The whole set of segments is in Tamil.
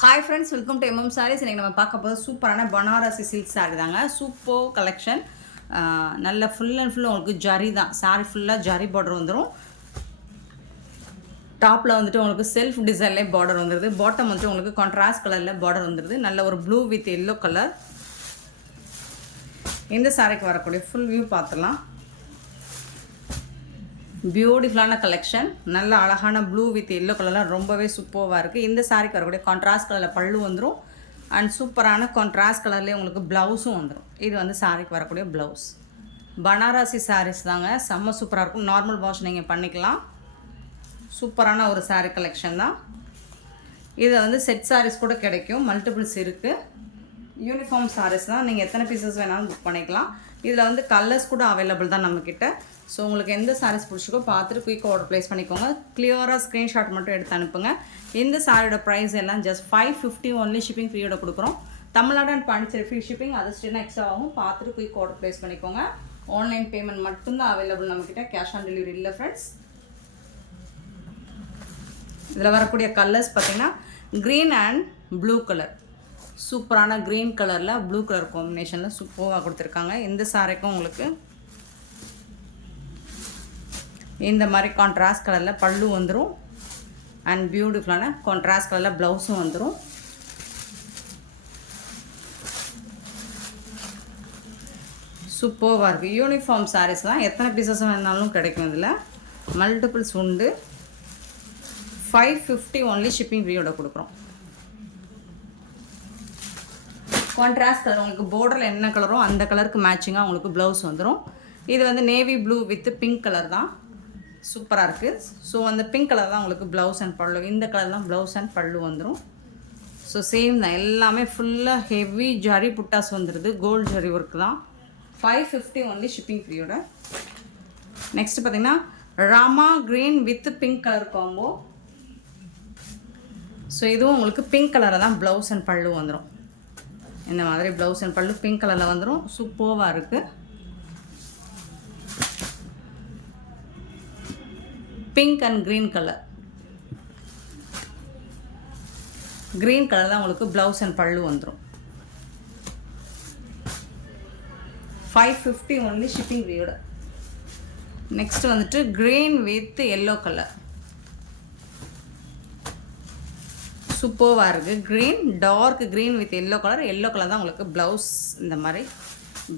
Hi friends, welcome to MM saris. இன்றைக்கி நம்ம பார்க்க போது சூப்பரான பனாரசி சில்க் சாரீ தாங்க. Super collection. நல்ல ஃபுல் அண்ட் ஃபுல் உங்களுக்கு ஜரி தான். சாரீ ஃபுல்லாக ஜரி பார்டர் வந்துடும். டாப்பில் வந்துட்டு உங்களுக்கு செல்ஃப் டிசைன்லேயே பார்டர் வந்துடுது. பாட்டம் வந்துட்டு உங்களுக்கு கான்ட்ராஸ்ட் கலரில் பார்டர் வந்துடுது. நல்ல ஒரு ப்ளூ வித் எல்லோ கலர். இந்த சாரீக்கு வரக்கூடிய ஃபுல் வியூ பார்த்துலாம். பியூட்டிஃபுல்லான கலெக்ஷன். நல்ல அழகான ப்ளூ வித் எல்லோ கலர்லாம் ரொம்பவே சூப்பராக இருக்குது. இந்த சாரீக்கு வரக்கூடிய கான்ட்ராஸ்ட் கலரில் பல்லு வந்துடும். அண்ட் சூப்பரான கான்ட்ராஸ்ட் கலர்லேயே உங்களுக்கு ப்ளவுஸும் வந்துடும். இது வந்து சாரீக்கு வரக்கூடிய ப்ளவுஸ். பனாரசி சாரீஸ் தாங்க, செம்ம சூப்பராக இருக்கும். நார்மல் வாஷ் நீங்கள் பண்ணிக்கலாம். சூப்பரான ஒரு சாரீ கலெக்ஷன் தான். இதை வந்து செட் சாரீஸ் கூட கிடைக்கும், மல்டிபிள்ஸ் இருக்குது. யூனிஃபார்ம் சாரீஸ் தான், நீங்கள் எத்தனை பீசஸ் வேணாலும் புக் பண்ணிக்கலாம். இதில் வந்து கலர்ஸ் கூட அவைலபிள் தான் நம்மக்கிட்ட. ஸோ உங்களுக்கு எந்த சாரீஸ் பிடிச்சிக்கோ பார்த்துட்டு குயிக் ஆர்டர் ப்ளேஸ் பண்ணிக்கோங்க. கிளியராக ஸ்க்ரீன்ஷாட் மட்டும் எடுத்து அனுப்புங்க. இந்த சாரியோட ப்ரைஸ் எல்லாம் ஜஸ்ட் 550 ஒன்லி. ஷிப்பிங் ஃப்ரீயோட கொடுக்குறோம். Tamil Nadu and Pondicherry free shipping, அது ஸ்டில் எக்ஸ்ட்ரா ஆகும். பார்த்துட்டு குயிக் ஆர்டர் ப்ளேஸ் பண்ணிக்கோங்க. ஆன்லைன் பேமெண்ட் மட்டும்தான் அவைலபிள் நம்மக்கிட்ட, கேஷ் ஆன் டெலிவரி இல்லை ஃப்ரெண்ட்ஸ். இதில் வரக்கூடிய கலர்ஸ் பார்த்திங்கன்னா க்ரீன் அண்ட் ப்ளூ கலர். சூப்பரான க்ரீன் கலரில் ப்ளூ கலர் காம்பினேஷனில் சூப்பராக கொடுத்துருக்காங்க. இந்த சாரிக்கும் உங்களுக்கு இந்த மாதிரி கான்ட்ராஸ்ட் கலரில் பல்லு வந்துடும். அண்ட் பியூட்டிஃபுல்லான கான்ட்ராஸ்ட் கலரில் ப்ளவுஸும் வந்துடும். சூப்பராக இருக்குது. யூனிஃபார்ம் சாரீஸ் தான், எத்தனை பீசஸ் வேணாலும் கிடைக்கும். இதில் மல்டிபிள்ஸ் உண்டு. 550 ஒன்லி. ஷிப்பிங் ஃப்ரீயோட கொடுக்குறோம். கான்ட்ராஸ்ட் கலர் உங்களுக்கு பார்டரில் என்ன கலரோ அந்த கலருக்கு மேட்சிங்காக உங்களுக்கு ப்ளவுஸ் வந்துடும். இது வந்து navy blue with pink colour தான். சூப்பராக இருக்குது. ஸோ அந்த பிங்க் கலர் தான் உங்களுக்கு ப்ளவுஸ் அண்ட் பல்லு. இந்த கலர் தான் ப்ளவுஸ் அண்ட் பல்லு வந்துடும். ஸோ சேம் தான், எல்லாமே ஃபுல்லாக ஹெவி ஜரி புட்டாஸ் வந்துடுது. கோல்டு ஜரி ஒர்க் தான். 550 ஒன்லி. ஷிப்பிங் ஃப்ரீயோட. நெக்ஸ்ட் பார்த்திங்கன்னா Rama green with pink colour combo. So இதுவும் உங்களுக்கு பிங்க் கலரில் தான் ப்ளவுஸ் அண்ட் பல்லு வந்துடும். இந்த மாதிரி ப்ளவுஸ் அண்ட் பல்லு பிங்க் கலரில் வந்துடும். சூப்பராக இருக்குது. Pink and green colour. Green colour தான் உங்களுக்கு ப்ளவுஸ் அண்ட் பல்லு வந்துடும். 550 ஒன்லி. ஷிப்பிங் ஃப்ரீயோட. நெக்ஸ்ட் வந்துட்டு க்ரீன் வித் எல்லோ கலர். சூப்பராக இருக்குது. Green, dark green with yellow colour. Yellow colour தான் உங்களுக்கு ப்ளவுஸ். இந்த மாதிரி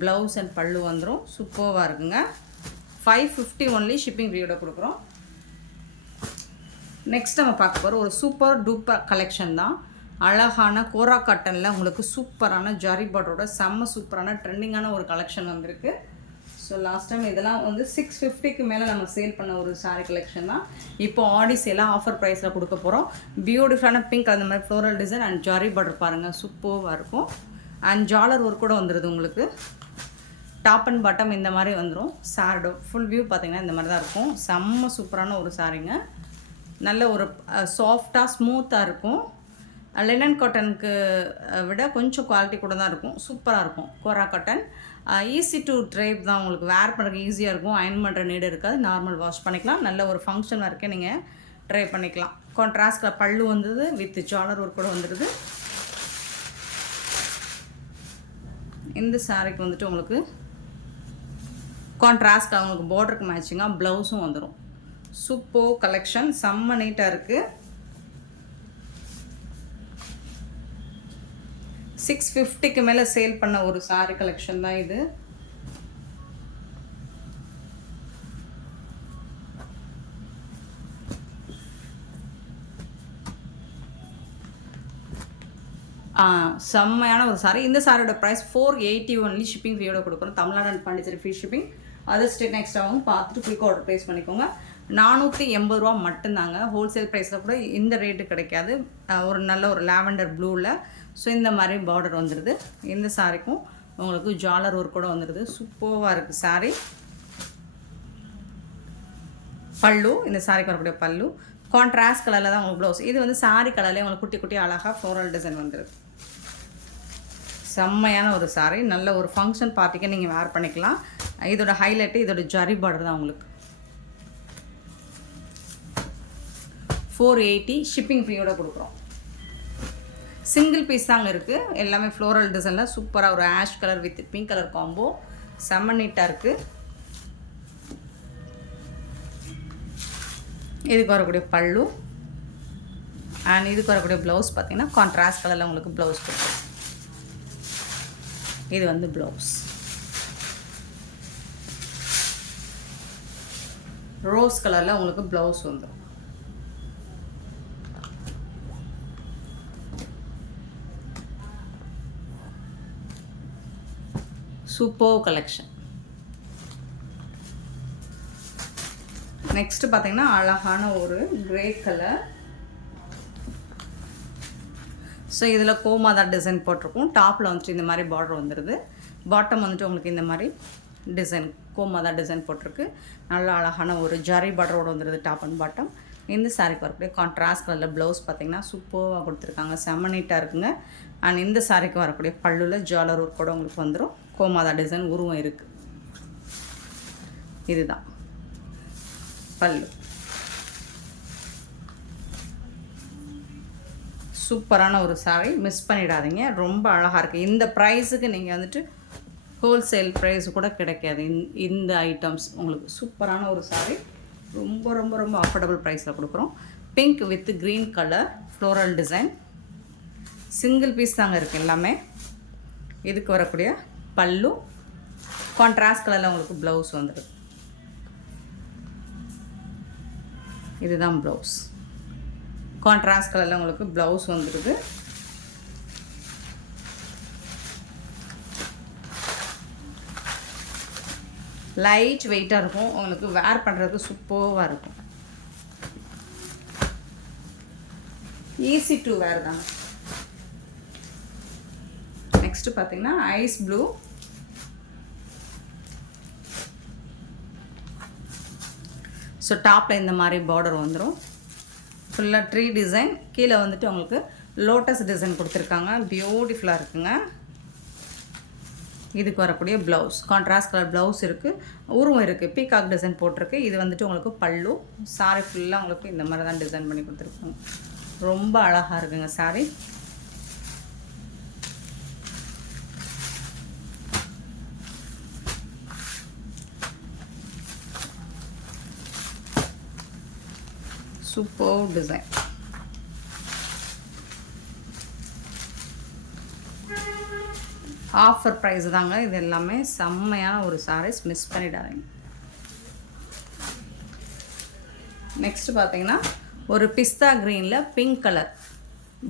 ப்ளவுஸ் அண்ட் பல்லு வந்துடும். சூப்பராக இருக்குங்க. 550 ஒன்லி. ஷிப்பிங் ஃப்ரீயோட கொடுக்குறோம். நெக்ஸ்ட் நம்ம பார்க்க போகிற ஒரு சூப்பர் டூப்பர் கலெக்ஷன் தான். அழகான கோரா காட்டனில் உங்களுக்கு சூப்பரான ஜரி பார்டரோட செம்ம சூப்பரான ட்ரெண்டிங்கான ஒரு கலெக்ஷன் வந்திருக்கு. ஸோ லாஸ்ட் டைம் இதெல்லாம் வந்து 650க்கு மேலே நம்ம சேல் பண்ண ஒரு சாரீ கலெக்ஷன் தான். இப்போ ஆடி சேலாக ஆஃபர் ப்ரைஸில் கொடுக்க போகிறோம். பியூட்டிஃபுல்லான பிங்க் அந்த மாதிரி floral design and zari border பாருங்கள், சூப்பராக இருக்கும். அண்ட் ஜாலர் ஒர்க் கூட வந்துடுது உங்களுக்கு. டாப் அண்ட் பாட்டம் இந்த மாதிரி வந்துடும். சாரோட ஃபுல் வியூ பார்த்திங்கன்னா இந்த மாதிரி தான் இருக்கும். செம்ம சூப்பரான ஒரு சாரீங்க. நல்ல ஒரு சாஃப்டாக ஸ்மூத்தாக இருக்கும். லினன் காட்டனுக்கு விட கொஞ்சம் குவாலிட்டி கூட தான் இருக்கும். சூப்பராக இருக்கும். கோரா காட்டன் ஈஸி டு ட்ரைப் தான். உங்களுக்கு வேர் பண்ணுறதுக்கு ஈஸியாக இருக்கும். அயன் பண்ணுற நீடு இருக்காது. நார்மல் வாஷ் பண்ணிக்கலாம். நல்ல ஒரு ஃபங்க்ஷன் வரைக்கும் நீங்கள் ட்ரை பண்ணிக்கலாம். கான்ட்ராஸ்ட் பல்லு வந்தது வித் ஜாலர் ஒர்க் கூட வந்துடுது. இந்த சாரீக்கு வந்துட்டு உங்களுக்கு கான்ட்ராஸ்ட் உங்களுக்கு பார்டருக்கு மேட்சிங்காக ப்ளவுஸும் வந்துடும். சூப்பர் கலெக்ஷன், செம்ம நீட்டாக இருக்குது. 650க்கு மேலே சேல் பண்ண ஒரு சாரீ கலெக்ஷன் தான் இது. செம்மையான ஒரு சாரீ. இந்த சாரியோட ப்ரைஸ் 480 ஒன்லி. ஷிப்பிங் ஃப்ரீயோட கொடுக்குறோம். Tamil Nadu and Pondicherry free shipping, அது ஸ்டேட் நெக்ஸ்ட் ஆகும். பார்த்துட்டு குயிக் ஆர்டர் ப்ளேஸ் பண்ணிக்கோங்க. 480 ரூபா மட்டும்தாங்க. ஹோல்சேல் ப்ரைஸில் கூட இந்த ரேட்டு கிடைக்காது. ஒரு நல்ல ஒரு லாவெண்டர் ப்ளூவில் ஸோ இந்த மாதிரி பார்டர் வந்துடுது. இந்த சாரிக்கும் உங்களுக்கு ஜாலர் ஒர்க் கூட வந்துடுது. சூப்பராக இருக்குது சாரீ. பல்லு, இந்த சாரிக்கு வரக்கூடிய பல்லு கான்ட்ராஸ்ட் கலரில் தான் உங்களுக்கு ப்ளவுஸ். இது வந்து சாரீ கலர்லேயே உங்களுக்கு குட்டி குட்டி அழகாக ஃப்ளோரல் டிசைன் வந்துடுது. செம்மையான ஒரு சாரீ. நல்ல ஒரு ஃபங்க்ஷன் பார்ட்டிக்கு நீங்கள் வேர் பண்ணிக்கலாம். இதோட ஹைலைட்டு இதோட ஜரி பார்டர் தான் உங்களுக்கு. 480 ஷிப்பிங் ஃப்ரீயோட கொடுக்குறோம். சிங்கிள் பீஸ் தாங்க இருக்குது. எல்லாமே ஃப்ளோரல் டிசைனில் சூப்பராக ஒரு ash colour with pink colour combo செம்ம நீட்டாக இருக்குது. இதுக்கு வரக்கூடிய பல்லு அண்ட் இதுக்கு வரக்கூடிய ப்ளவுஸ் பார்த்திங்கன்னா கான்ட்ராஸ்ட் கலரில் உங்களுக்கு ப்ளவுஸ் கொடுக்கும். இது வந்து ப்ளவுஸ் ரோஸ் கலரில் உங்களுக்கு ப்ளவுஸ் வந்துடும். Super collection. நெக்ஸ்ட் பார்த்தீங்கன்னா அழகான ஒரு கிரே கலர். ஸோ இதில் கோமாதா டிசைன் போட்டிருக்கும். டாப்பில் வந்துட்டு இந்த மாதிரி பார்டர் வந்துடுது. பாட்டம் வந்துட்டு உங்களுக்கு இந்த மாதிரி டிசைன் கோமாதா டிசைன் போட்டிருக்கு. நல்ல அழகான ஒரு ஜரி பார்டரோடு வந்துடுது டாப் அண்ட் பாட்டம். இந்த சாரீக்கு வரக்கூடிய கான்ட்ராஸ்ட் கலரில் ப்ளவுஸ் பார்த்திங்கன்னா சூப்பராக கொடுத்துருக்காங்க. செம்ம நீட்டாக இருக்குங்க. அண்ட் இந்த சாரீக்கு வரக்கூடிய பல்லுவில் ஜாலர் ஒர்க் கூட உங்களுக்கு வந்துடும். கோமாதா டிசைன் உருவம் இருக்குது. இதுதான் பல்லு. சூப்பரான ஒரு சாரீ, மிஸ் பண்ணிடாதீங்க. ரொம்ப அழகாக இருக்குது. இந்த ப்ரைஸுக்கு நீங்கள் வந்துட்டு ஹோல்சேல் ப்ரைஸ் கூட கிடைக்காது. இந்த ஐட்டம்ஸ் உங்களுக்கு சூப்பரான ஒரு சாரீ. ரொம்ப ரொம்ப ரொம்ப அஃபோர்டபுள் ப்ரைஸில் கொடுக்குறோம். Pink with green colour floral design. Single piece தாங்க இருக்குது எல்லாமே. இதுக்கு வரக்கூடிய பல்லு கான்ட்ராஸ்ட் கலரில் உங்களுக்கு ப்ளவுஸ் வந்துடுது. இதுதான் ப்ளவுஸ். கான்ட்ராஸ்ட் கலரில் உங்களுக்கு ப்ளவுஸ் வந்துடுது. லைட் வெயிட்டாக இருக்கும். உங்களுக்கு வேர் பண்ணுறதுக்கு சூப்பராக இருக்கும். ஈஸி டு வேர் தாங்க. நெக்ஸ்ட்டு பார்த்தீங்கன்னா ஐஸ் ப்ளூ. ஸோ டாப்பில் இந்த மாதிரி பார்டர் வந்துடும். ஃபுல்லாக ட்ரீ டிசைன். கீழே வந்துட்டு உங்களுக்கு லோட்டஸ் டிசைன் கொடுத்துருக்காங்க. பியூட்டிஃபுல்லாக இருக்குங்க. இதுக்கு வரக்கூடிய ப்ளவுஸ் கான்ட்ராஸ்ட் கலர் ப்ளவுஸ் இருக்குது. உருவம் இருக்குது. பீகாக் டிசைன் போட்டிருக்கு. இது வந்துட்டு உங்களுக்கு பல்லு. சாரி ஃபுல்லாக உங்களுக்கு இந்த மாதிரி தான் டிசைன் பண்ணி கொடுத்துருக்காங்க. ரொம்ப அழகாக இருக்குங்க sari. Super design. Offer price தாங்க இது எல்லாமே. செம்மையான ஒரு சாரீஸ், மிஸ் பண்ணிடாதீங்க. நெக்ஸ்ட் பார்த்தீங்கன்னா ஒரு பிஸ்தா க்ரீனில் பிங்க் கலர்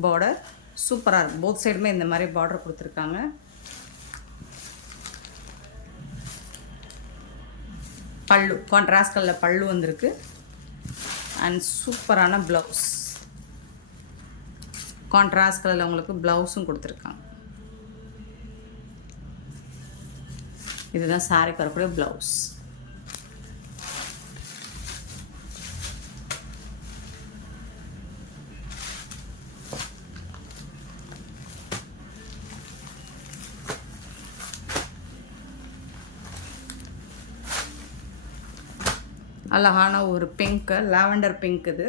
பார்டர் சூப்பராக இருக்கும். போத் சைடுமே இந்த மாதிரி பார்டர் கொடுத்துருக்காங்க. பல்லு கான்ட்ராஸ்ட் கலரில் பல்லு வந்திருக்கு. அண்ட் சூப்பரான ப்ளவுஸ் கான்ட்ராஸ்ட் கலரில் உங்களுக்கு ப்ளவுஸும் கொடுத்துருக்காங்க. இதுதான் சாரிக்கு வரக்கூடிய ப்ளவுஸ். அழகான ஒரு பிங்க்கு, லாவெண்டர் பிங்க். இது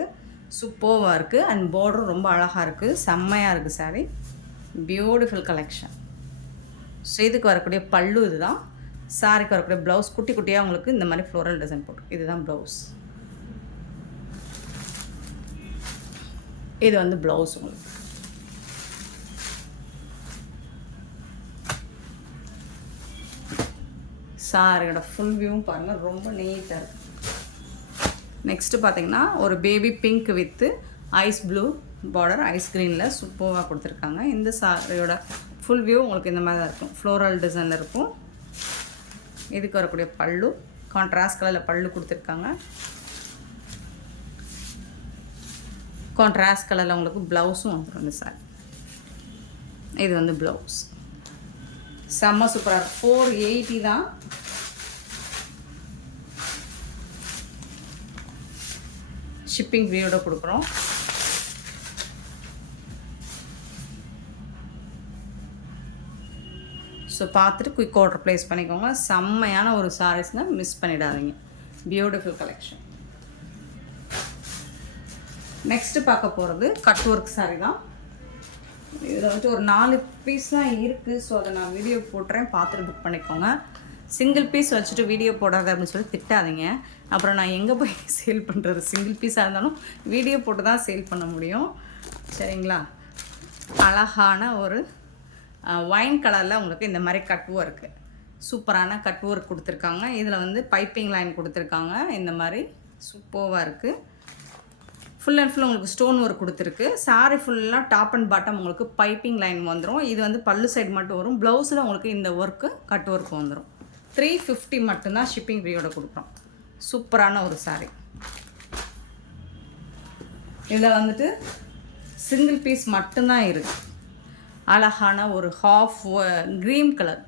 சூப்பராக இருக்குது. அண்ட் பார்டரும் ரொம்ப அழகாக இருக்குது. செம்மையாக இருக்குது சாரீ. Beautiful collection. ஸோ இதுக்கு வரக்கூடிய பல்லு இதுதான். சாரிக்கு வரக்கூடிய ப்ளவுஸ் குட்டி குட்டியாக உங்களுக்கு இந்த மாதிரி ஃப்ளோரல் டிசைன் போட்டு. இதுதான் ப்ளவுஸ். இது வந்து ப்ளவுஸ் உங்களுக்கு. சாரியோட ஃபுல் வியூவும் பாருங்கள். ரொம்ப நீட்டாக இருக்குது. நெக்ஸ்ட்டு பார்த்தீங்கன்னா ஒரு baby pink with ice blue border ice க்ரீனில் சூப்பராக கொடுத்துருக்காங்க. இந்த சாரியோட ஃபுல் வியூ உங்களுக்கு இந்த மாதிரி தான் இருக்கும். ஃப்ளோரல் டிசைனில் இருக்கும். இதுக்கு வரக்கூடிய பல்லு கான்ட்ராஸ்ட் கலரில் பல்லு கொடுத்துருக்காங்க. கான்ட்ராஸ்ட் கலரில் உங்களுக்கு ப்ளவுஸும் வந்துடும் இந்த சாரி. இது வந்து ப்ளவுஸ். செம்ம சூப்பராக 480 தான். ஷிப்பிங் ஃப்ரீயோட கொடுக்குறோம். ஸோ பார்த்துட்டு குயிக் ஆர்டர் ப்ளேஸ் பண்ணிக்கோங்க. செம்மையான ஒரு சாரீஸ்ங்க, மிஸ் பண்ணிடாதீங்க. Beautiful collection. நெக்ஸ்ட்டு பார்க்க போகிறது கட் ஒர்க் சாரீ தான். இது இதில் வந்துட்டு ஒரு 4 பீஸ் தான் இருக்குது. ஸோ அதை நான் வீடியோ போட்டுறேன், பார்த்துட்டு புக் பண்ணிக்கோங்க. சிங்கிள் பீஸ் வச்சுட்டு வீடியோ போடாத அப்படின்னு சொல்லி திட்டாதீங்க. அப்புறம் நான் எங்கே போய் சேல் பண்ணுறது? சிங்கிள் பீஸாக இருந்தாலும் வீடியோ போட்டு தான் சேல் பண்ண முடியும். சரிங்களா? அழகான ஒரு ஒயின் கலரில் உங்களுக்கு இந்த மாதிரி கட் ஒர்க்கு, சூப்பரான கட் ஒர்க் கொடுத்துருக்காங்க. இதில் வந்து பைப்பிங் லைன் கொடுத்துருக்காங்க. இந்த மாதிரி சூப்பராக இருக்குது. ஃபுல் அண்ட் ஃபுல் உங்களுக்கு ஸ்டோன் ஒர்க் கொடுத்துருக்கு. சாரி ஃபுல்லாக டாப் அண்ட் பாட்டம் உங்களுக்கு பைப்பிங் லைன் வந்துடும். இது வந்து பல்லு சைடு மட்டும் வரும். ப்ளவுஸில் உங்களுக்கு இந்த ஒர்க்கு கட் ஒர்க் வந்துடும். 350 மட்டும்தான் ஷிப்பிங் ஃப்ரீயோட கொடுக்குறோம். சூப்பரான ஒரு சாரி. இதில் வந்துட்டு சிங்கிள் பீஸ் மட்டும்தான் இருக்குது. அழகான ஒரு ஹாஃப் க்ரீம் கலர்,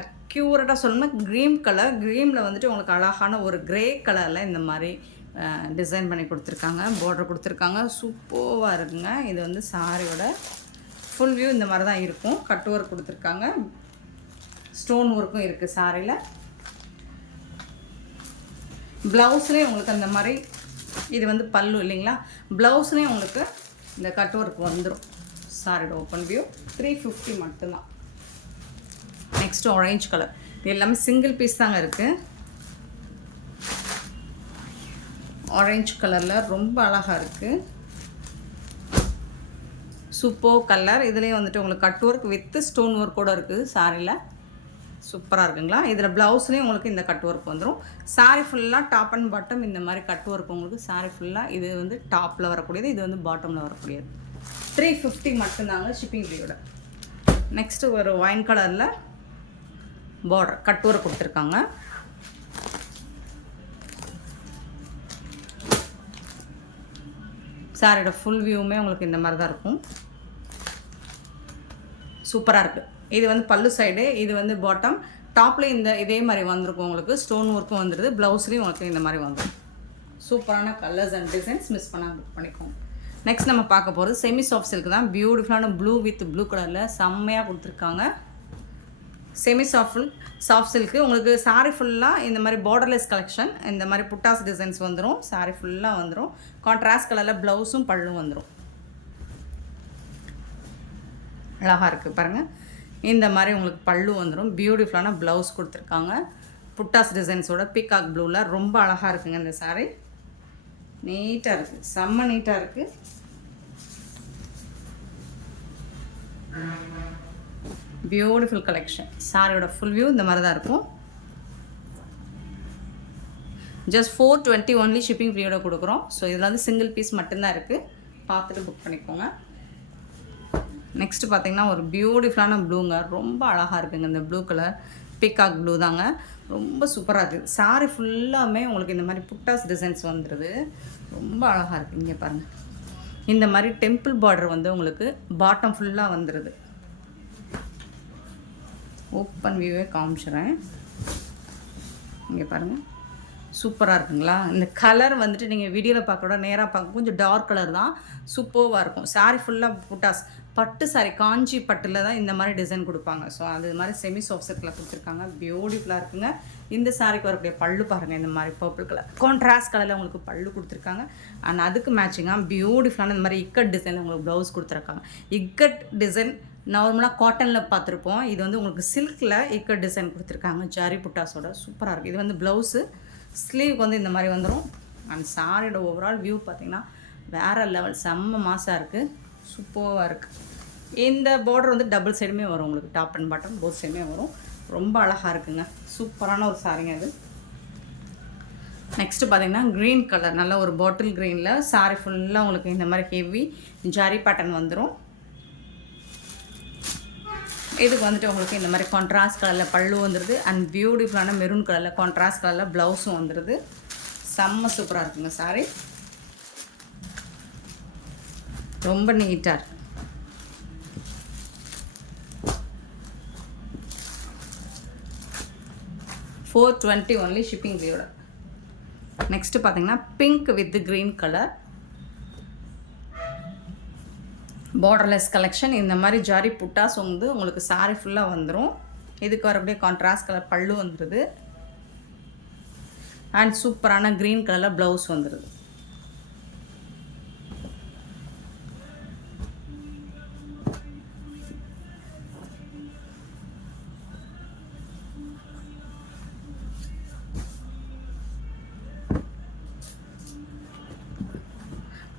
அக்யூரேட்டாக சொல்லணும்னா க்ரீம் கலர். க்ரீமில் வந்துட்டு உங்களுக்கு அழகான ஒரு க்ரே கலரில் இந்த மாதிரி டிசைன் பண்ணி கொடுத்துருக்காங்க. பார்டர் கொடுத்துருக்காங்க. சூப்பராக இருக்குங்க. இது வந்து சாரியோட ஃபுல் வியூ இந்த மாதிரி தான் இருக்கும். கட் ஒர்க் கொடுத்துருக்காங்க. ஸ்டோன் ஒர்க்கும் இருக்குது சாரியில். ப்ளவுஸ்லேயும் உங்களுக்கு அந்த மாதிரி, இது வந்து பல்லு இல்லைங்களா, ப்ளவுஸ்லேயும் உங்களுக்கு இந்த கட் ஒர்க் வந்துடும். சாரியோட ஓப்பன் வியூ 350 மட்டும்தான். Next orange colour. இது எல்லாமே சிங்கிள் பீஸ் தாங்க இருக்குது. ஆரஞ்சு கலரில் ரொம்ப அழகாக இருக்குது. Super colour. இதுலேயும் வந்துட்டு உங்களுக்கு கட் ஒர்க் வித் ஸ்டோன் ஒர்க்கோடு இருக்குது சாரியில். சூப்பராக இருக்குங்களா? இதில் ப்ளவுஸ்லேயும் உங்களுக்கு இந்த கட் ஒர்க் வந்துடும். சாரி ஃபுல்லாக டாப் அண்ட் பாட்டம் இந்த மாதிரி கட் ஒர்க் உங்களுக்கு சாரி ஃபுல்லாக. இது வந்து டாப்பில் வரக்கூடியது, இது வந்து பாட்டமில் வரக்கூடியது. 350 மட்டும்தாங்க ஷிப்பிங் ஃப்ரீயோட. நெக்ஸ்ட்டு ஒரு ஒயின் கலரில் பார்டர் கட் ஒர்க் கொடுத்துருக்காங்க. சாரியோட ஃபுல் வியூவுமே உங்களுக்கு இந்த மாதிரி தான் இருக்கும். சூப்பராக இருக்குது. இது வந்து பல்லு சைடு, இது வந்து பாட்டம். டாப்பில் இந்த இதே மாதிரி வந்திருக்கும் உங்களுக்கு. ஸ்டோன் ஒர்க்கும் வந்துடுது. ப்ளவுஸ்லேயும் உங்களுக்கு இந்த மாதிரி வந்துடும். சூப்பரான கலர்ஸ் அண்ட் டிசைன்ஸ். மிஸ் பண்ணாமல் புக் பண்ணிக்கோங்க. நெக்ஸ்ட் நம்ம பார்க்க போகிறது செமி சாஃப்ட் சில்க் தான். பியூட்டிஃபுல்லான ப்ளூ வித் ப்ளூ கலரில் செம்மையாக கொடுத்துருக்காங்க. Semi soft silk. உங்களுக்கு சாரி ஃபுல்லாக இந்த மாதிரி பார்டர்லெஸ் கலெக்ஷன். இந்த மாதிரி புட்டாஸ் டிசைன்ஸ் வந்துடும். சாரி ஃபுல்லாக வந்துடும். கான்ட்ராஸ்ட் கலரில் ப்ளவுஸும் பல்லும் வந்துடும். அழகாக இருக்குது பாருங்கள். இந்த மாதிரி உங்களுக்கு பல்லு வந்துடும். பியூட்டிஃபுல்லான ப்ளவுஸ் கொடுத்துருக்காங்க. புட்டாஸ் டிசைன்ஸோட பீகாக் ப்ளூவில் ரொம்ப அழகாக இருக்குங்க இந்த சாரி. நீட்டாக இருக்குது, செம்ம நீட்டாக இருக்குது. Beautiful collection. சாரியோட ஃபுல் வியூ இந்த மாதிரி தான் இருக்கும். ஜஸ்ட் 420 ஒன்லி ஷிப்பிங் ஃப்ரீயோட கொடுக்குறோம். ஸோ இதில் வந்து சிங்கிள் பீஸ் மட்டும்தான் இருக்குது. பார்த்துட்டு புக் பண்ணிக்கோங்க. நெக்ஸ்ட்டு பார்த்தீங்கன்னா ஒரு பியூட்டிஃபுல்லான ப்ளூங்க. ரொம்ப அழகாக இருக்குங்க இந்த ப்ளூ கலர். பீகாக் ப்ளூ தாங்க. ரொம்ப சூப்பராக இருக்குது. சாரி ஃபுல்லாமே உங்களுக்கு இந்த மாதிரி புட்டாஸ் டிசைன்ஸ் வந்துடுது. ரொம்ப அழகாக இருக்குது. இங்கே பாருங்கள். இந்த மாதிரி டெம்பிள் பார்டர் வந்து உங்களுக்கு பாட்டம் ஃபுல்லாக வந்துடுது. ஓப்பன் வியூவே காமிச்சிடுறேன். இங்கே பாருங்கள். சூப்பராக இருக்குங்களா? இந்த கலர் வந்துட்டு நீங்கள் வீடியோவில் பார்க்க நேராக பார்க்க கொஞ்சம் டார்க் கலர் தான். சூப்பராக இருக்கும். சாரி ஃபுல்லாக புட்டாஸ் பட்டு சாரி, காஞ்சி பட்டில் தான் இந்த மாதிரி டிசைன் கொடுப்பாங்க. ஸோ அது மாதிரி செமி சாஃப்ட் சில்கில் கொடுத்துருக்காங்க. பியூட்டிஃபுல்லாக இருக்குங்க. இந்த சாரிக்கு வரக்கூடிய பல்லு பாருங்கள். இந்த மாதிரி பர்பிள் கலர் கான்ட்ராஸ்ட் கலரில் உங்களுக்கு பல்லு கொடுத்துருக்காங்க. அண்ட் அதுக்கு மேட்சிங்காக பியூட்டிஃபுல்லான இந்த மாதிரி இக்கட் டிசைனில் உங்களுக்கு ப்ளவுஸ் கொடுத்துருக்காங்க. இக்கட் டிசைன் நார்மலாக காட்டனில் பார்த்துருப்போம். இது வந்து உங்களுக்கு சில்கில் இக்கட் டிசைன் கொடுத்துருக்காங்க. ஜாரி புட்டாஸோட சூப்பராக இருக்குது. இது வந்து ப்ளவுஸு. ஸ்லீவுக்கு வந்து இந்த மாதிரி வந்துடும். அண்ட் சாரியோட ஓவரால் வியூ பார்த்திங்கன்னா வேறு லெவல், செம்ம மாசாக இருக்குது. சூப்பராக இருக்குது. இந்த பார்டர் வந்து டபுள் சைடுமே வரும் உங்களுக்கு. டாப் அண்ட் பாட்டம் போத் சைடுமே வரும். ரொம்ப அழகாக இருக்குங்க. சூப்பரான ஒரு சாரிங்க அது. நெக்ஸ்ட்டு பார்த்திங்கன்னா க்ரீன் கலர், நல்ல ஒரு பாட்டில் க்ரீனில் சாரி ஃபுல்லாக உங்களுக்கு இந்த மாதிரி ஹெவி ஜாரி பேட்டர்ன் வந்துடும். இதுக்கு வந்துட்டு உங்களுக்கு இந்த மாதிரி கான்ட்ராஸ்ட் கலரில் பல்லு வந்துடுது. அண்ட் பியூட்டிஃபுல்லான மெரூன் கலரில் கான்ட்ராஸ்ட் கலரில் ப்ளவுஸும் வந்துடுது. செம்ம சூப்பராக இருக்குங்க சாரி. ரொம்ப நீட்டாக இருக்கு. $420 ஒன்லி ஷிப்பிங் ஃப்ரீயோட. நெக்ஸ்ட்டு பார்த்தீங்கன்னா pink with green colour borderless collection. இந்த மாதிரி ஜாரி புட்டாஸ் வந்து உங்களுக்கு சாரி ஃபுல்லாக வந்துடும். இதுக்கு வரக்கூடிய கான்ட்ராஸ்ட் கலர் பல்லு வந்துடுது. அண்ட் சூப்பரான க்ரீன் கலரில் ப்ளவுஸ் வந்துடுது.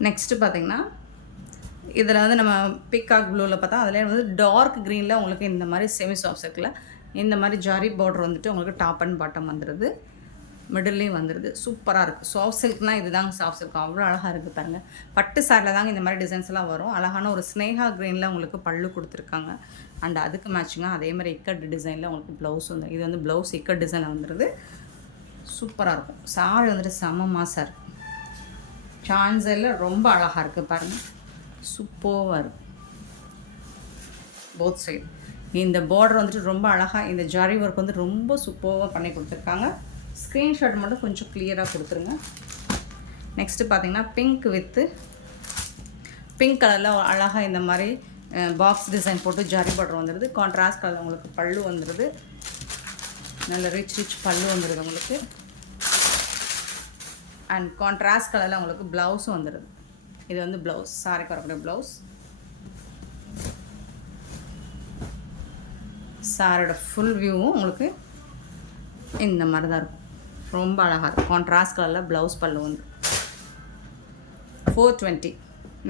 நெக்ஸ்ட்டு பார்த்திங்கன்னா இதில் வந்து நம்ம பீகாக் ப்ளூவில் பார்த்தா அதிலே வந்து டார்க் க்ரீனில் உங்களுக்கு இந்த மாதிரி செமி சாஃப்ட் சில்கில் இந்த மாதிரி ஜாரி பார்டர் வந்துட்டு உங்களுக்கு டாப் அண்ட் பாட்டம் வந்துடுது, மிடில்லையும் வந்துடுது. சூப்பராக இருக்குது. சாஃப்ட் சில்க்னால் இது தாங்க சாஃப்ட் சில்க். அவ்வளோ அழகாக இருக்குது பாருங்கள். பட்டு சாரில் தாங்க இந்த மாதிரி டிசைன்ஸ்லாம் வரும். அழகான ஒரு ஸ்னேகா க்ரீனில் உங்களுக்கு பல்லு கொடுத்துருக்காங்க. அண்ட் அதுக்கு மேட்சிங்காக அதே மாதிரி இக்கட் டிசைனில் உங்களுக்கு ப்ளவுஸ் வந்து இது வந்து ப்ளவுஸ் இக்கட் டிசைனில் வந்துடுது. சூப்பராக இருக்கும். சாரி வந்துட்டு செம்ம மாசாக இருக்குது. சான்ஸில் ரொம்ப அழகாக இருக்குது பாருங்கள். சூப்பராக இருக்கும் போத் சைடு. இந்த பார்டர் வந்துட்டு ரொம்ப அழகாக இந்த ஜாரி ஒர்க் வந்து ரொம்ப சூப்பராக பண்ணி கொடுத்துருக்காங்க. ஸ்க்ரீன்ஷாட் மட்டும் கொஞ்சம் கிளியராக கொடுத்துருங்க. நெக்ஸ்ட்டு பார்த்தீங்கன்னா பிங்க் கலரில் அழகாக இந்த மாதிரி பாக்ஸ் டிசைன் போட்டு ஜாரி பார்டர் வந்துடுது. கான்ட்ராஸ்ட் கலர் உங்களுக்கு பல்லு வந்துடுது. நல்ல ரிச் பல்லு வந்துடுது உங்களுக்கு. அண்ட் கான்ட்ராஸ்ட் கலரில் உங்களுக்கு ப்ளவுஸும் வந்துடுது. இது வந்து ப்ளவுஸ், சாரிக்கு வரக்கூடிய ப்ளவுஸ். சாரியோட ஃபுல் வியூவும் உங்களுக்கு இந்த மாதிரி தான் இருக்கும். ரொம்ப அழகாக இருக்கும். கான்ட்ராஸ்ட் கலரில் ப்ளவுஸ் பல்லு வந்து 420.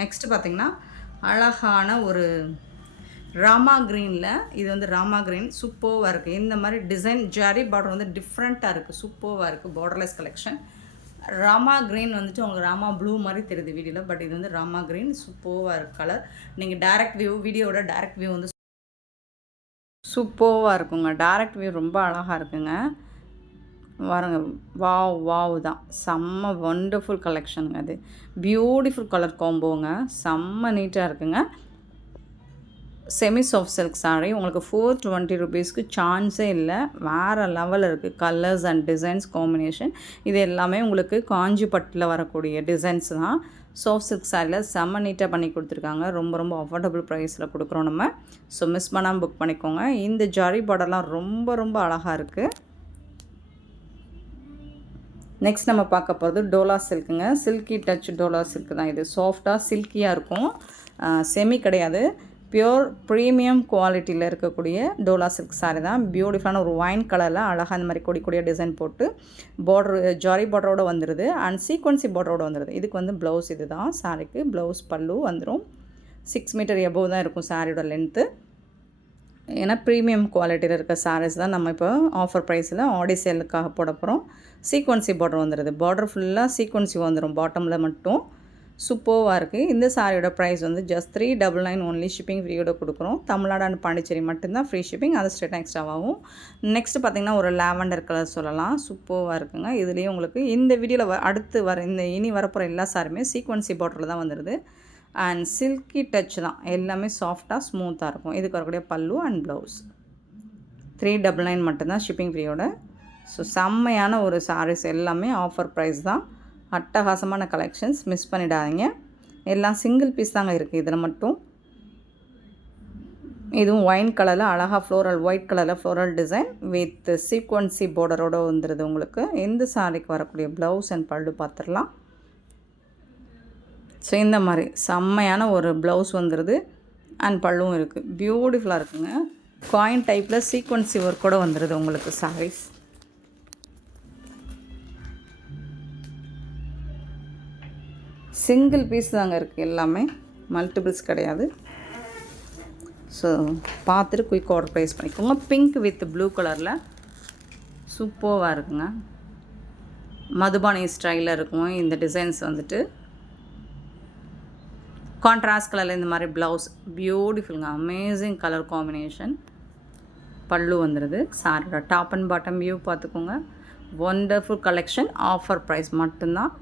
நெக்ஸ்ட்டு பார்த்திங்கன்னா அழகான ஒரு ராமா க்ரீனில், இது வந்து ராமா க்ரீன் சூப்பராக இருக்குது. இந்த மாதிரி டிசைன் ஜாரி பார்டர் வந்து டிஃப்ரெண்ட்டாக இருக்குது, சூப்பராக இருக்குது. Borderless collection. ராமா க்ரீன் வந்துட்டு உங்களுக்கு ராமா ப்ளூ மாதிரி தெரியுது வீடியோவில், பட் இது வந்து ராமா க்ரீன் சூப்பராக இருக்குது கலர். நீங்கள் டேரக்ட் வியூ வீடியோவோட டேரக்ட் வியூ வந்து சூப்பராக இருக்குங்க. டேரக்ட் வியூ ரொம்ப அழகாக இருக்குங்க. பாருங்க, வாவ் தான். செம்ம வண்டர்ஃபுல் கலெக்ஷனுங்க. அது பியூட்டிஃபுல் கலர் காம்போங்க. செம்ம நீட்டாக இருக்குங்க. செமி சாஃப்ட் சில்க் சாரீ உங்களுக்கு 420 ருபீஸ்க்கு சான்ஸே இல்லை. வேறு லெவலில் இருக்குது. கலர்ஸ் அண்ட் டிசைன்ஸ் காம்பினேஷன் இது எல்லாமே உங்களுக்கு காஞ்சிபட்டில் வரக்கூடிய டிசைன்ஸ் தான். சாஃப்ட் சில்க் சாரியில் செம்ம நீட்டாக பண்ணி கொடுத்துருக்காங்க. ரொம்ப அஃபோர்டபுள் ப்ரைஸில் கொடுக்குறோம் நம்ம. ஸோ மிஸ் பண்ணாமல் புக் பண்ணிக்கோங்க. இந்த ஜாரி பார்டர்லாம் ரொம்ப அழகாக இருக்குது. நெக்ஸ்ட் நம்ம பார்க்க போகிறது டோலா சில்க்குங்க. சில்கி டச் டோலா சில்க் தான். இது சாஃப்டாக சில்கியாக இருக்கும். செமி கிடையாது, பியோர் ப்ரீமியம் குவாலிட்டியில் இருக்கக்கூடிய டோலா சில்க் சாரி தான். பியூட்டிஃபுல்லான ஒரு ஒயின் கலரில் அழகாக இந்த மாதிரி கொடிய டிசைன் போட்டு பார்டர் ஜாரி பார்டரோடு வந்துடுது. அண்ட் சீக்வன்சி பார்டரோடு வந்துடுது. இதுக்கு வந்து ப்ளவுஸ் இது தான். சாரிக்கு ப்ளவுஸ் பல்லு வந்துடும். 6 மீட்டர் எபோவ் தான் இருக்கும் சாரியோட லென்த்து. ஏன்னா ப்ரீமியம் குவாலிட்டியில் இருக்க சாரீஸ் தான் நம்ம இப்போ ஆஃபர் ப்ரைஸில் ஆடி சேலுக்காக போட போகிறோம். சீக்வன்சி பார்டர் வந்துடுது. பார்டர் ஃபுல்லாக சீக்வன்சி வந்துடும் பாட்டமில் மட்டும். சூப்பராக இருக்குது. இந்த சாரியோட ப்ரைஸ் வந்து ஜஸ்ட் 399 ஒன்லி. ஷிப்பிங் ஃப்ரீயோட கொடுக்குறோம். தமிழ்நாடு அண்ட் பாண்டிச்சேரி மட்டும்தான் ஃப்ரீ ஷிப்பிங். அது ஸ்ட்ரெயிட்டாக எக்ஸ்ட்ராவாகும். நெக்ஸ்ட்டு பார்த்திங்கன்னா ஒரு லாவெண்டர் கலர் சொல்லலாம். சூப்பராக இருக்குங்க. இதுலேயும் உங்களுக்கு இந்த வீடியோவில் அடுத்து இனி வரப்போகிற எல்லா சாரியுமே சீக்வன்சி பார்டரில் தான் வந்துடுது. அண்ட் சில்கி டச் தான். எல்லாமே சாஃப்டாக ஸ்மூத்தாக இருக்கும். இதுக்கு வரக்கூடிய பல்லு அண்ட் ப்ளவுஸ் 399 மட்டும்தான் ஷிப்பிங் ஃப்ரீயோட. ஸோ செம்மையான ஒரு சாரீஸ் எல்லாமே ஆஃபர் ப்ரைஸ் தான். அட்டகாசமான கலெக்ஷன்ஸ், மிஸ் பண்ணிடாதீங்க. எல்லாம் சிங்கிள் பீஸ் தாங்க இருக்குது இதில் மட்டும். இதுவும் ஒயின் கலரில் அழகாக ஃப்ளோரல் ஒயிட் கலரில் ஃப்ளோரல் டிசைன் வித் சீக்வன்சி பார்டரோடு வந்துடுது உங்களுக்கு. இந்த சாரிக்கு வரக்கூடிய ப்ளவுஸ் அண்ட் பல்லு பார்த்துடலாம். ஸோ இந்த மாதிரி செம்மையான ஒரு ப்ளவுஸ் வந்துடுது அண்ட் பல்லும் இருக்குது. பியூட்டிஃபுல்லாக இருக்குங்க. காயின் டைப்பில் சீக்வன்சி ஒர்க் கூட வந்துடுது உங்களுக்கு சாரீஸ். சிங்கிள் பீஸ் தாங்க இருக்குது எல்லாமே, மல்டிபிள்ஸ் கிடையாது. ஸோ பார்த்துட்டு குயிக் ஆர்டர் ப்ளேஸ் பண்ணிக்கோங்க. பிங்க் வித் ப்ளூ கலரில் சூப்பராக இருக்குங்க. மதுபானி ஸ்டைலில் இருக்கும் இந்த டிசைன்ஸ் வந்துட்டு. கான்ட்ராஸ்ட் கலரில் இந்த மாதிரி ப்ளவுஸ் பியூட்டிஃபுல்லுங்க. Amazing colour combination. பல்லு வந்துடுது. சாரியோட டாப் அண்ட் பாட்டம் வியூ பார்த்துக்கோங்க. Wonderful collection. ஆஃபர் ப்ரைஸ் மட்டும்தான்.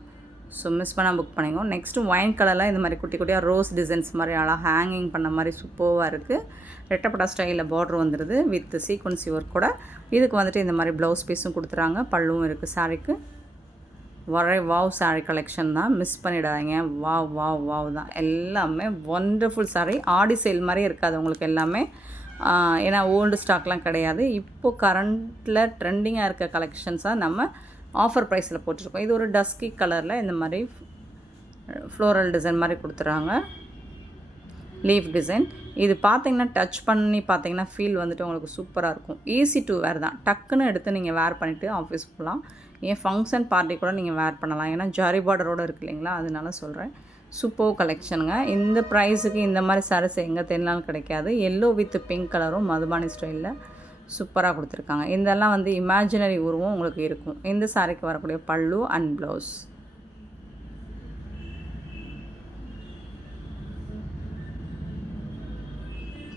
ஸோ மிஸ் பண்ணால் புக் பண்ணிக்கோ. நெக்ஸ்ட்டு ஒயின் கலரில் இந்த மாதிரி குட்டியாக ரோஸ் டிசைன்ஸ் மாதிரி அழகாக ஹேங்கிங் பண்ண மாதிரி சூப்பராக இருக்குது. ரெட்டப்பட்டா ஸ்டைலில் பார்டர் வந்துடுது வித் சீக்வன்சி ஒர்க் கூட. இதுக்கு வந்துட்டு இந்த மாதிரி ப்ளவுஸ் பீஸும் கொடுத்துறாங்க. பல்லுவும் இருக்குது சாரிக்கு. வாவ் சாரீ கலெக்ஷன் தான், மிஸ் பண்ணிடாதீங்க. வாவ் தான். எல்லாமே ஒண்டர்ஃபுல் சாரீ. ஆடி சேல் மாதிரி இருக்காது உங்களுக்கு எல்லாமே. ஏன்னா ஓல்டு ஸ்டாக்லாம் கிடையாது. இப்போது கரண்ட்டில் ட்ரெண்டிங்காக இருக்க கலெக்ஷன்ஸாக நம்ம ஆஃபர் ப்ரைஸில் போட்டிருக்கோம். இது ஒரு டஸ்கி கலரில் இந்த மாதிரி ஃப்ளோரல் டிசைன் மாதிரி கொடுத்துறாங்க. Leaf design. இது பார்த்திங்கன்னா டச் பண்ணி பார்த்திங்கன்னா ஃபீல் வந்துட்டு உங்களுக்கு சூப்பராக இருக்கும். ஈஸி டு வேர் தான். டக்குன்னு எடுத்து நீங்கள் வேர் பண்ணிவிட்டு ஆஃபீஸ் போகலாம். ஏன் ஃபங்க்ஷன் பார்ட்டி கூட நீங்கள் வேர் பண்ணலாம். ஏன்னா ஜாரி பார்டரோடு இருக்குது இல்லைங்களா, அதனால சொல்கிறேன். சூப்பர் கலெக்ஷனுங்க. இந்த ப்ரைஸுக்கு இந்த மாதிரி சாரீஸ் எங்கே தேடினாலும் கிடைக்காது. எல்லோ வித் பிங்க் கலரும் மதுபானி ஸ்டைலில் சூப்பராக கொடுத்துருக்காங்க. இதெல்லாம் வந்து இமேஜினரி உருவம் உங்களுக்கு இருக்கும். இந்த சாரிக்கு வரக்கூடிய பல்லு அண்ட் ப்ளவுஸ்.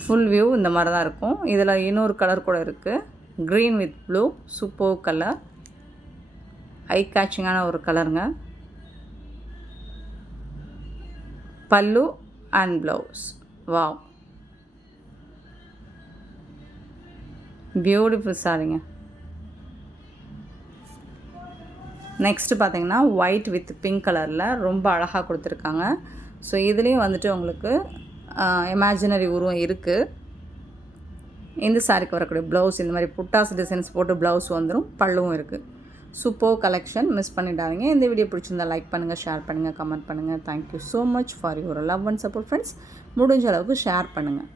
ஃபுல் வியூ இந்த மாதிரி தான் இருக்கும். இதில் இன்னொரு கலர் கூட இருக்குது, green with blue. Super colour, eye கேட்சிங்கான ஒரு கலருங்க. Pallu and blouse. Wow, beautiful சாரிங்க. நெக்ஸ்ட்டு பார்த்தீங்கன்னா ஒயிட் வித் பிங்க் கலரில் ரொம்ப அழகாக கொடுத்துருக்காங்க. ஸோ இதுலேயும் வந்துட்டு உங்களுக்கு இமேஜினரி உருவம் இருக்குது. இந்த சாரிக்கு வரக்கூடிய ப்ளவுஸ் இந்த மாதிரி புட்டாஸ் டிசைன்ஸ் போட்டு ப்ளவுஸ் வந்துடும், பல்லுவும் இருக்குது. சூப்பர் கலெக்ஷன், மிஸ் பண்ணிடாதீங்க. இந்த வீடியோ பிடிச்சிருந்தால் லைக் பண்ணுங்கள், ஷேர் பண்ணுங்கள், கமெண்ட் பண்ணுங்கள். Thank you so much for your love and support friends. முடிஞ்ச அளவுக்கு ஷேர் பண்ணுங்கள்.